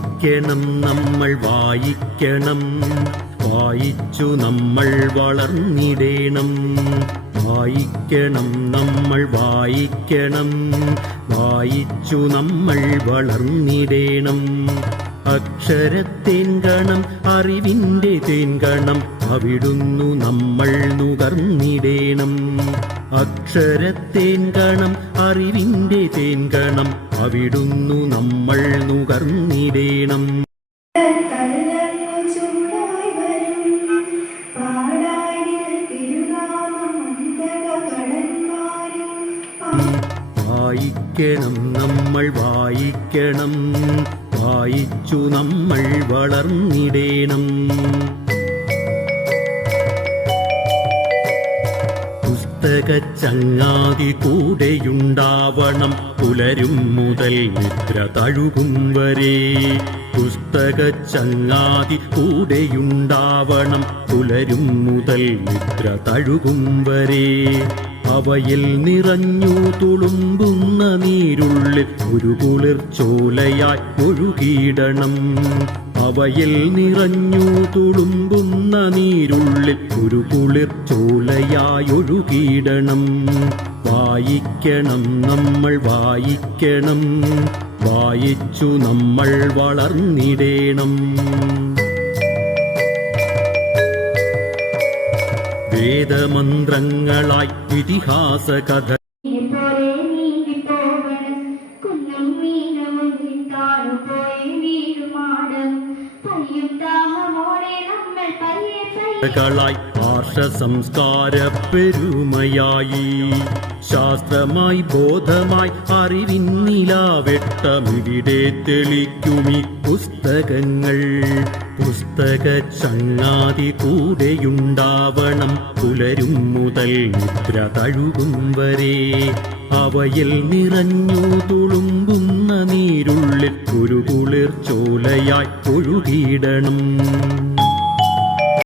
വായിക്കണം നമ്മൾ വായിക്കണം. വായിച്ചു നമ്മൾ വളർന്നിടേണം. വായിക്കണം നമ്മൾ വായിക്കണം. വായിച്ചു നമ്മൾ വളർന്നിടേണം. അക്ഷരത്തേൻകണം തേൻ തേൻകണം അവിടുന്നു നമ്മൾ നുകർന്നിടേണം. അക്ഷരത്തേൻകണം തേൻ തേൻകണം അവിടുന്നു നമ്മൾ നുകർന്നിടേണം. വായിക്കണം നമ്മൾ വായിക്കണം. വായിച്ചു നമ്മൾ വളർന്നിടേണം. പുസ്തക ചങ്ങാതി കൂടെയുണ്ടാവണം. പുലരും മുതൽ നിദ്ര തഴുകും വരെ. പുസ്തക ചങ്ങാതി കൂടെയുണ്ടാവണം. പുലരും മുതൽ നിദ്ര തഴുകും വരെ. അവയിൽ നിറഞ്ഞു തുളുമ്പുന്ന നീരുള്ളിൽ ഒരു കുളിർ ചോലയായി ഒഴുകിയിടണം. അവയിൽ നിറഞ്ഞു തുളുമ്പുന്ന നീരുള്ളിൽ ഒരു കുളിർ ചോലയായി ഒഴുകിയിടണം. വായിക്കണം നമ്മൾ വായിക്കണം. വായിച്ചു നമ്മൾ വളർന്നിടേണം. വേദമന്ത്രങ്ങളായി ഇതിഹാസ കഥ പോലെ നീങ്ങിപ്പോകണം കുന്നും മീനമുന്നിൽ താണുപോയി വീടുമാടം പയ്യും ദാഹമോടെ നമ്മൾ പയ്യെ പയ്യെ കളായി ഭാഷ സംസ്കാര പെരുമയായി. ശാസ്ത്രമായി ബോധമായി അറിവിന്നിലാവെട്ടമിവിടെ തെളിക്കുമി പുസ്തകങ്ങൾ. പുസ്തക ചങ്ങാതി കൂടെയുണ്ടാവണം പുലരും മുതൽ നിദ്ര തഴുകും വരെ. അവയിൽ നിറഞ്ഞു തുളുമ്പുന്ന നീരുള്ളിൽ ഒരു കുളിർ ചോലയായി ഒഴുകിയിടണം.